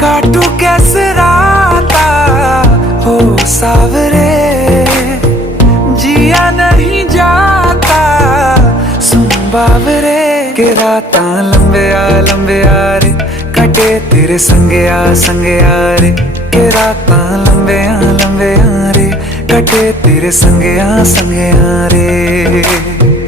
काटू कैसे राता हो सावरे, जिया नहीं जाता सुन बावरे। के राता लंबे आ रे, कटे तेरे संगे आ रे। के राता लंबे आ रे, कटे तेरे संगे आ रे।